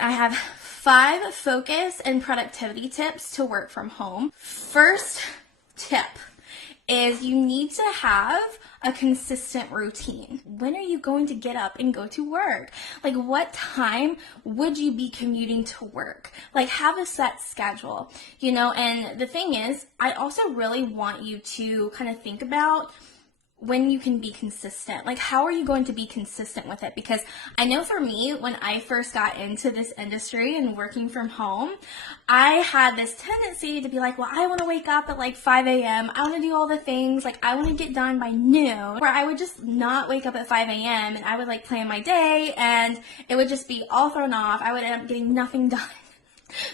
I have 5 focus and productivity tips to work from home. First tip is you need to have a consistent routine. When are you going to get up and go to work? Like, what time would you be commuting to work? Like, have a set schedule, and the thing is, I also really want you to kind of think about when you can be consistent. Like, how are you going to be consistent with it? Because I know for me, when I first got into this industry and working from home, I had this tendency to be like, well, I want to wake up at like 5 a.m. I want to do all the things. Like, I want to get done by noon, where I would just not wake up at 5 a.m. and I would like plan my day and it would just be all thrown off. I would end up getting nothing done.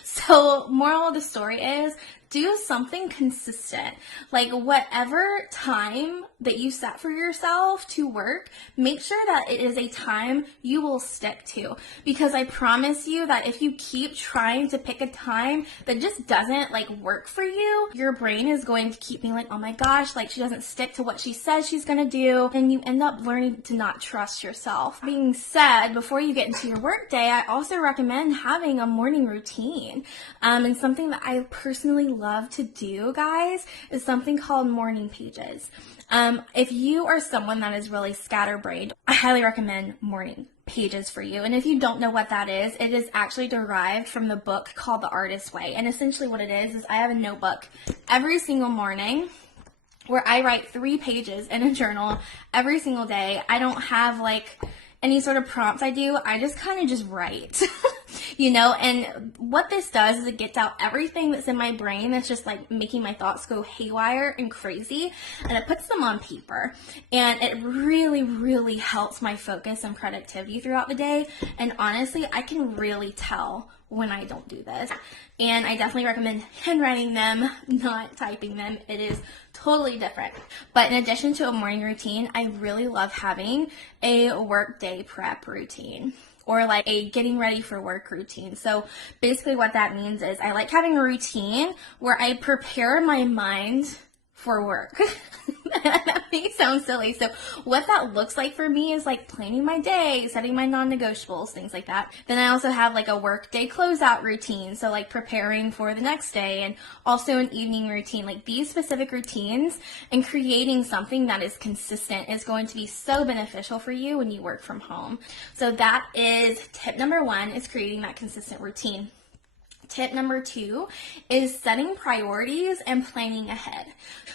So moral of the story is, do something consistent. Like, whatever time that you set for yourself to work, make sure that it is a time you will stick to. Because I promise you that if you keep trying to pick a time that just doesn't work for you, your brain is going to keep being like, oh my gosh, she doesn't stick to what she says she's gonna do. And you end up learning to not trust yourself. Being said, before you get into your work day, I also recommend having a morning routine. And something that I personally love to do, guys, is something called morning pages. If you are someone that is really scatterbrained, I highly recommend morning pages for you. And if you don't know what that is, it is actually derived from the book called The Artist's Way. And essentially what it is I have a notebook every single morning where I write 3 pages in a journal every single day. I don't have any sort of prompts I do. I just kind of just write, and what this does is it gets out everything that's in my brain that's just making my thoughts go haywire and crazy, and it puts them on paper, and it really, really helps my focus and productivity throughout the day. And honestly, I can really tell when I don't do this. And I definitely recommend handwriting them, not typing them. It is totally different. But in addition to a morning routine, I really love having a work day prep routine, or a getting ready for work routine. So basically what that means is I like having a routine where I prepare my mind for work. That may sound silly. So what that looks like for me is planning my day, setting my non-negotiables, things like that. Then I also have a work day closeout routine. So preparing for the next day, and also an evening routine. These specific routines and creating something that is consistent is going to be so beneficial for you when you work from home. So that is tip number 1, is creating that consistent routine. Tip number 2 is setting priorities and planning ahead.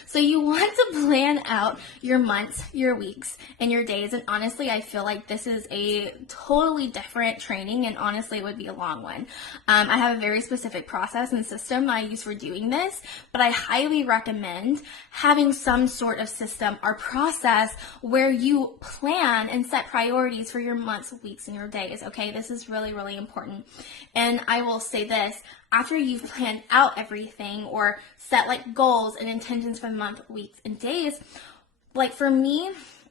So you want to plan out your months, your weeks, and your days. And honestly, I feel like this is a totally different training, and honestly, it would be a long one. I have a very specific process and system I use for doing this, but I highly recommend having some sort of system or process where you plan and set priorities for your months, weeks, and your days. Okay, this is really, really important. And I will say this, after you've planned out everything or set goals and intentions for the month, weeks, and days, for me,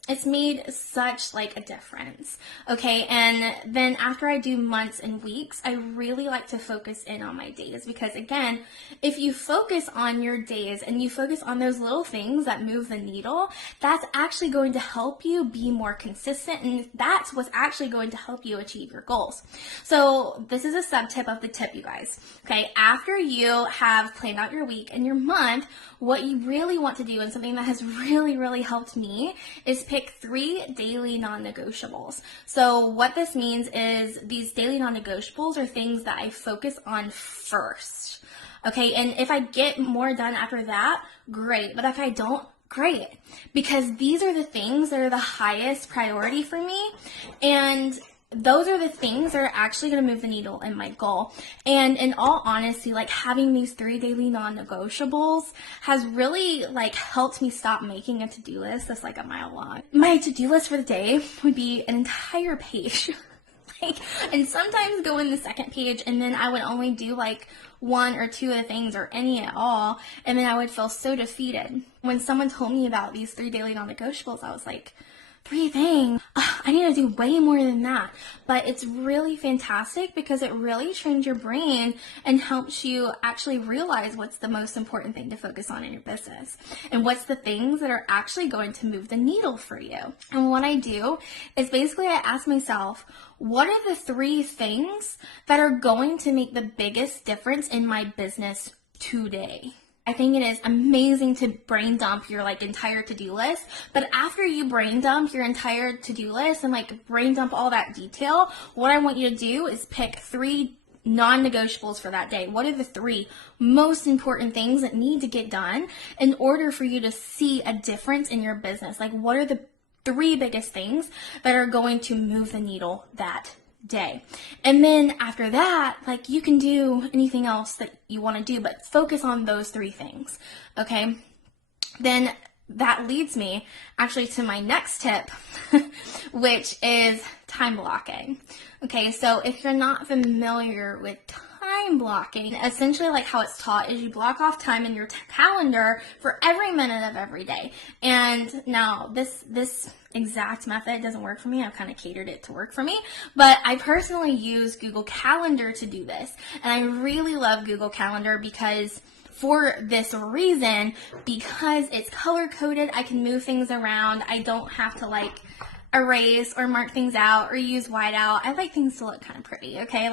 it's made such a difference. Okay, and then after I do months and weeks, I really like to focus in on my days, because again, if you focus on your days and you focus on those little things that move the needle, that's actually going to help you be more consistent, and that's what's actually going to help you achieve your goals. So this is a sub tip of the tip, you guys. Okay, after you have planned out your week and your month, what you really want to do, and something that has really, really helped me, is pick 3 daily non-negotiables. So what this means is these daily non-negotiables are things that I focus on first. Okay, and if I get more done after that, great. But if I don't, great. Because these are the things that are the highest priority for me, and those are the things that are actually going to move the needle in my goal. And in all honesty, having these 3 daily non-negotiables has really helped me stop making a to-do list that's a mile long. My to-do list for the day would be an entire page. And sometimes go in the second page, and then I would only do 1 or 2 of the things, or any at all, and then I would feel so defeated. When someone told me about these 3 daily non-negotiables, I was like, 3 things. I need to do way more than that. But it's really fantastic because it really trains your brain and helps you actually realize what's the most important thing to focus on in your business and what's the things that are actually going to move the needle for you. And what I do is basically I ask myself, what are the 3 things that are going to make the biggest difference in my business today? I think it is amazing to brain dump your entire to-do list, but after you brain dump your entire to-do list and brain dump all that detail, what I want you to do is pick 3 non-negotiables for that day. What are the 3 most important things that need to get done in order for you to see a difference in your business? What are the 3 biggest things that are going to move the needle that day? And then after that, you can do anything else that you want to do, but focus on those 3 things. Okay. Then that leads me actually to my next tip, which is time blocking. Okay. So if you're not familiar with time blocking, essentially how it's taught is you block off time in your calendar for every minute of every day. And now this exact method doesn't work for me. I've kind of catered it to work for me, but I personally use Google Calendar to do this. And I really love Google Calendar because for this reason, because it's color coded, I can move things around. I don't have to erase or mark things out or use whiteout. I like things to look kind of pretty, okay?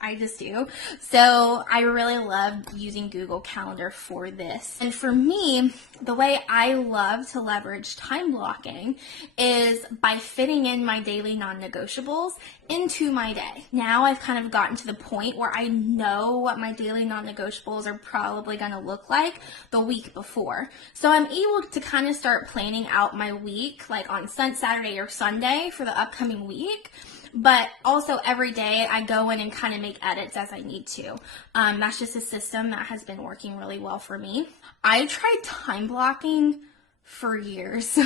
I just do. So I really love using Google Calendar for this. And for me, the way I love to leverage time blocking is by fitting in my daily non-negotiables into my day. Now I've kind of gotten to the point where I know what my daily non-negotiables are probably going to look like the week before. So I'm able to kind of start planning out my week on Saturday or Sunday for the upcoming week. But also every day I go in and kind of make edits as I need to. That's just a system that has been working really well for me. I tried time blocking for years,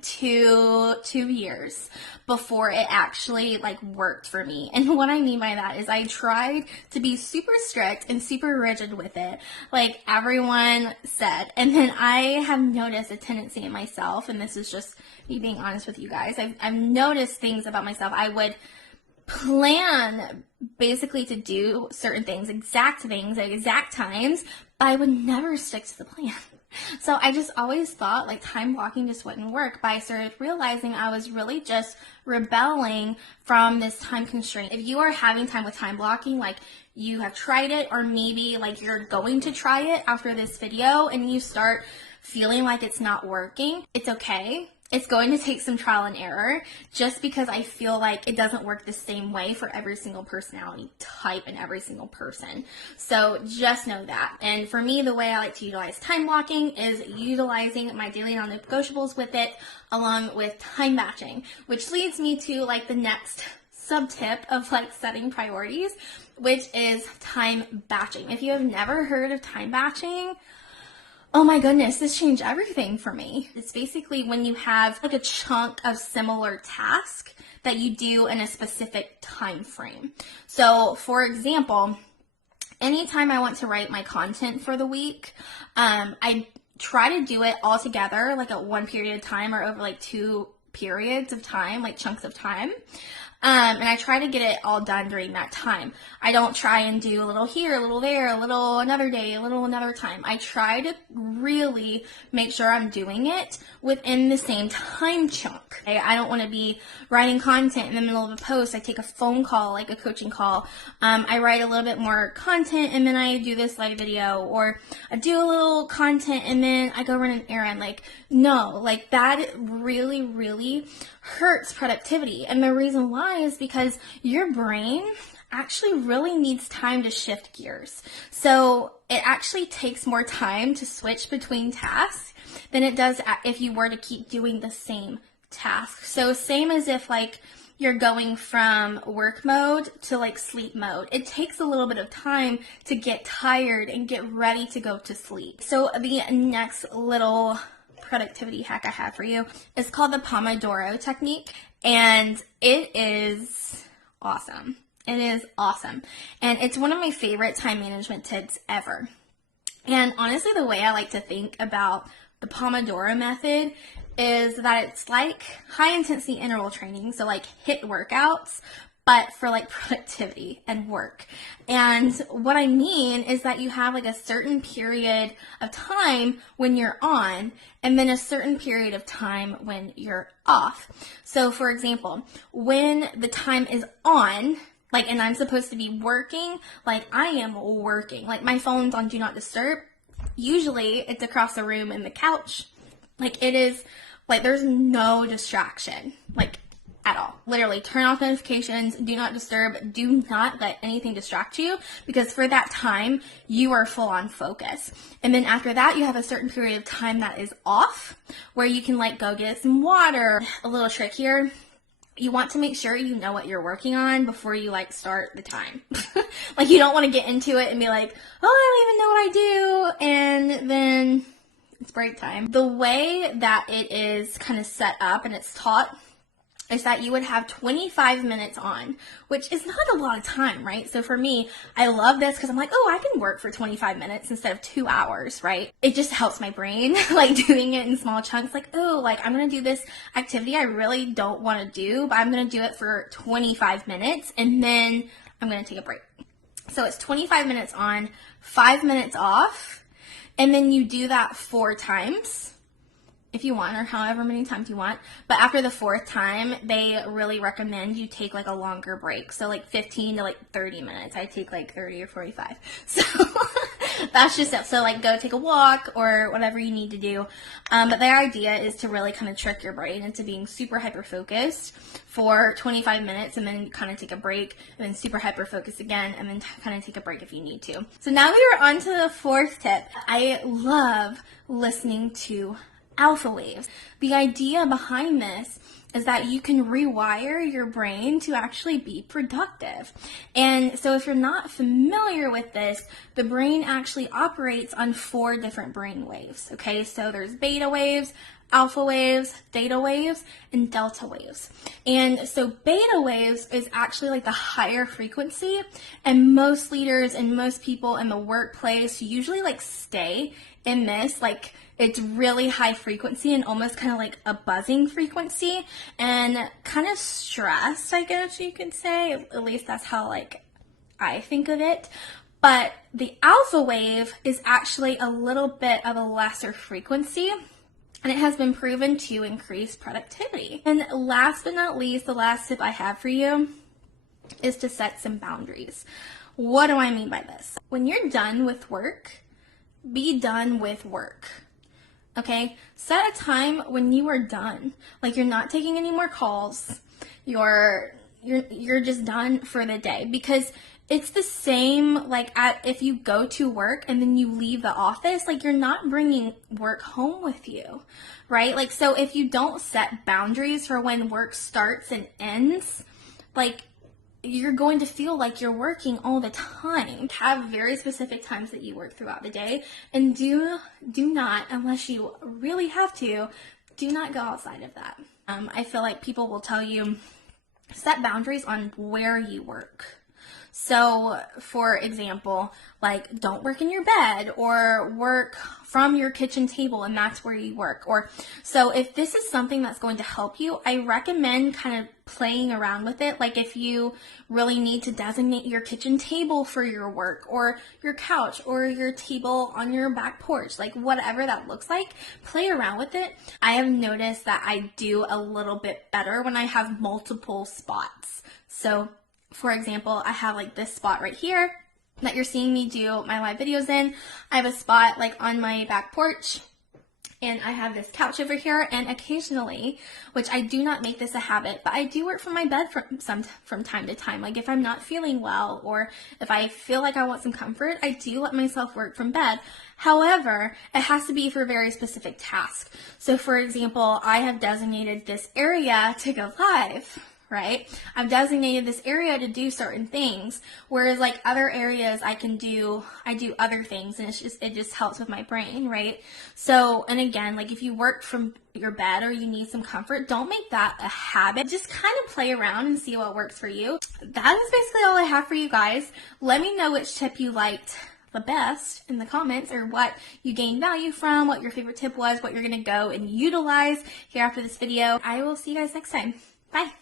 2 years before it actually worked for me. And what I mean by that is I tried to be super strict and super rigid with it, like everyone said. And then I have noticed a tendency in myself, and this is just me being honest with you guys. I've noticed things about myself. I would plan basically to do certain things, exact things at exact times, but I would never stick to the plan. So I just always thought time blocking just wouldn't work, but I started realizing I was really just rebelling from this time constraint. If you are having time with time blocking, you have tried it, or maybe you're going to try it after this video and you start feeling like it's not working, it's okay. It's going to take some trial and error, just because I feel like it doesn't work the same way for every single personality type and every single person. So just know that. And for me, the way I like to utilize time blocking is utilizing my daily non-negotiables with it, along with time batching, which leads me to the next sub tip of setting priorities, which is time batching. If you have never heard of time batching, oh my goodness, this changed everything for me. It's basically when you have a chunk of similar task that you do in a specific time frame. So for example, anytime I want to write my content for the week, I try to do it all together, at one period of time or over 2 periods of time, chunks of time. And I try to get it all done during that time. I don't try and do a little here, a little there, a little another day, a little another time. I try to really make sure I'm doing it within the same time chunk. Okay? I don't want to be writing content in the middle of a post. I take a phone call, a coaching call. I write a little bit more content and then I do this live video, or I do a little content and then I go run an errand. No, that really, really hurts productivity. And the reason why is because your brain actually really needs time to shift gears. So it actually takes more time to switch between tasks than it does if you were to keep doing the same task. So same as if you're going from work mode to sleep mode. It takes a little bit of time to get tired and get ready to go to sleep. So the next little productivity hack I have for you is called the Pomodoro technique, and it is awesome. It is awesome. And it's one of my favorite time management tips ever. And honestly, the way I like to think about the Pomodoro method is that it's like high intensity interval training, so like HIIT workouts, but for like productivity and work. And what I mean is that you have like a certain period of time when you're on, and then a certain period of time when you're off. So for example, when the time is on, like, and I'm supposed to be working, like I am working, like my phone's on do not disturb. Usually it's across the room in the couch. Like it is, like there's no distraction, like at all. Literally turn off notifications, do not disturb, do not let anything distract you, because for that time you are full on focus. And then after that you have a certain period of time that is off where you can like go get some water. A little trick here, you want to make sure you know what you're working on before you like start the time. Like you don't want to get into it and be like, oh, I don't even know what I do, and then it's break time. The way that it is kind of set up and it's taught is that you would have 25 minutes on, which is not a lot of time, right? So for me, I love this because I'm like, oh, I can work for 25 minutes instead of 2 hours, right? It just helps my brain, like doing it in small chunks, like, oh, like I'm gonna do this activity I really don't want to do, but I'm gonna do it for 25 minutes and then I'm gonna take a break. So it's 25 minutes on, 5 minutes off, and then you do that 4 times. If you want, or however many times you want. But after the 4th time, they really recommend you take like a longer break. So like 15 to like 30 minutes. I take like 30 or 45. So that's just it. So like go take a walk or whatever you need to do. But the idea is to really kind of trick your brain into being super hyper focused for 25 minutes and then kind of take a break and then super hyper focus again and then kind of take a break if you need to. So now we are on to the 4th tip. I love listening to alpha waves. The idea behind this is that you can rewire your brain to actually be productive. And so if you're not familiar with this, the brain actually operates on 4 different brain waves. Okay, so there's beta waves, alpha waves, theta waves, and delta waves. And so beta waves is actually like the higher frequency, and most leaders and most people in the workplace usually like stay in this, like it's really high frequency and almost kind of like a buzzing frequency and kind of stressed, I guess you could say. At least that's how like I think of it. But the alpha wave is actually a little bit of a lesser frequency, and it has been proven to increase productivity. And last but not least, the last tip I have for you is to set some boundaries. What do I mean by this? When you're done with work, be done with work. Okay, set a time when you are done. Like you're not taking any more calls. You're just done for the day, because it's the same like if you go to work and then you leave the office, like you're not bringing work home with you, right? Like so if you don't set boundaries for when work starts and ends, like you're going to feel like you're working all the time. Have very specific times that you work throughout the day, and do not, unless you really have to, do not go outside of that. I feel like people will tell you, set boundaries on where you work. So, for example, like don't work in your bed or work from your kitchen table and that's where you work. Or so if this is something that's going to help you, I recommend kind of playing around with it. Like if you really need to designate your kitchen table for your work, or your couch, or your table on your back porch, like whatever that looks like, play around with it. I have noticed that I do a little bit better when I have multiple spots. So for example, I have like this spot right here that you're seeing me do my live videos in. I have a spot like on my back porch, and I have this couch over here, and occasionally, which I do not make this a habit, but I do work from my bed from time to time. Like if I'm not feeling well, or if I feel like I want some comfort, I do let myself work from bed. However, it has to be for a very specific task. So for example, I have designated this area to go live. Right? I've designated this area to do certain things, whereas like other areas I do other things, and it just helps with my brain, right? So, and again, like if you work from your bed or you need some comfort, don't make that a habit. Just kind of play around and see what works for you. That is basically all I have for you guys. Let me know which tip you liked the best in the comments, or what you gained value from, what your favorite tip was, what you're going to go and utilize here after this video. I will see you guys next time. Bye.